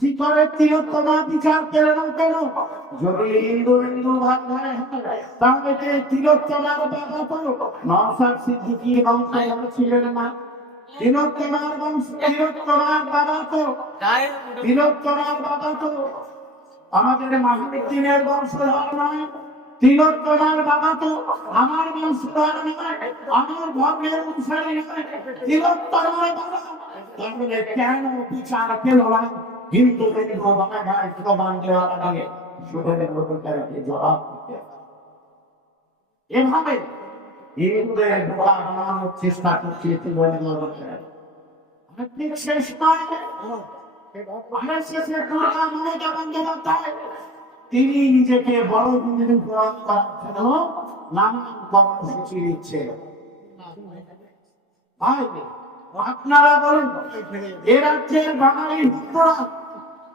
কি করে তিলোত্তমা বিচার পেল না কেন? যদি হিন্দু হিন্দু ভাগ ধরে তাহলে তিলোত্তমার বাবা তো নওশাদ সিদ্দিকীর বংশ ছিলেন না। তিলোত্তমার বাবা তো আমাদের মাহমুদ্দিনের বংশধর নয়। তিলোত্তমার বাবা তো আমার বংশধর নয়, আমার ধর্মের অনুসারী নয়। তিলোত্তমার বাবা তাহলে কেন বিচার পেল না? হিন্দুদের বাবায় প্রমাণ দেওয়ার আগে সুখের অধিকারীকে জবাব দিতে এভাবে হিন্দুদের বোকা বানানোর চেষ্টা করছে। শেষ নয়, তিনি নিজেকে বড় হিন্দু প্রমাণ করার জন্য নানান কর্মসূচি নিচ্ছে। আপনারা বলুন, এ রাজ্যের বাঙালি হিন্দুরা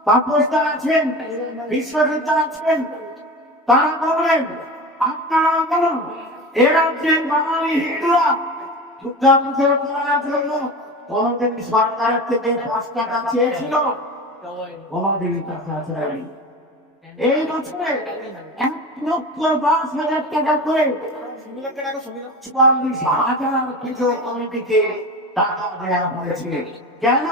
তাপসদা আছেন, বিশ্বজিৎ আছেন, তারা বললেন আপনারা বলুন, এ রাজ্যের বাঙালি হিন্দুরা যুদ্ধান্তর করার জন্য কোনদিন সরকারের থেকে 5 টাকা চেয়েছিল? কোনদিন টাকা চায়নি। এই বছরে 1,10,000 টাকা করে 44,000 পুজো কমিটিকে টাকা দেওয়া হয়েছে। কেন?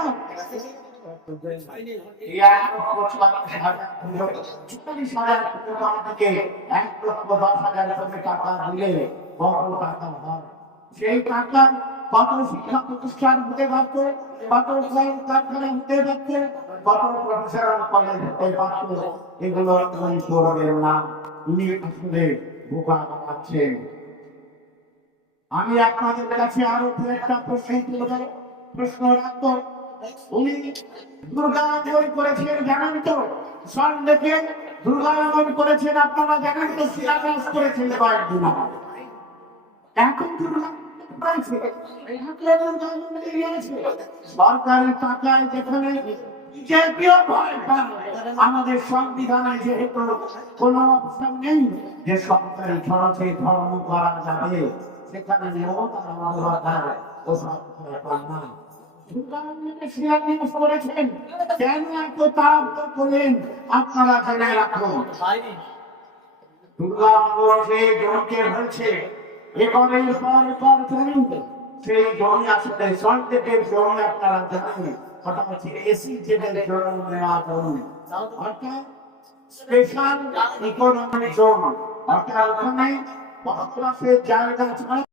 1,40,000 পুজো কমিটিকে 1,10,000 করে টাকা দিলে কত টাকা হয়? সেই টাকা কত শিক্ষা প্রতিষ্ঠান হতে পারত, কত কারখানা হতে পারত, কত প্রফেশনাল কলেজ হতে পারত। এগুলো করবেন না, উনি আসলে বোকা বানাচ্ছেন। আমি আপনাদের কাছে আরো একটা প্রশ্ন রাখবো। উনি দুর্গাঙ্গন করেছেন, জানেন তো? সন্দেহে দুর্গাঙ্গন করেছেন, আপনারা জানেন তো? শিলান্যাস করেছেন কয়েকদিন আগে। এখন সরকারি টাকায় যেখানে আমাদের সংবিধানে যেহেতু কোন অপশন নেই যে সরকারি খরচে ধর্ম করা যাবে, সেখানে আপনারা জেনে রাখুন। দুর্গা জনকে হয়েছে একরের পর একর জমি, সেই জমি আসলে সন্দেহের জমি। আপনারা জানেন ওটা হচ্ছে এসি জেনের জন্য নেওয়া জমি, অর্থাৎ স্পেশাল ইকোনমিক জোন। অর্থাৎ ওখানে জায়গা ছাড়া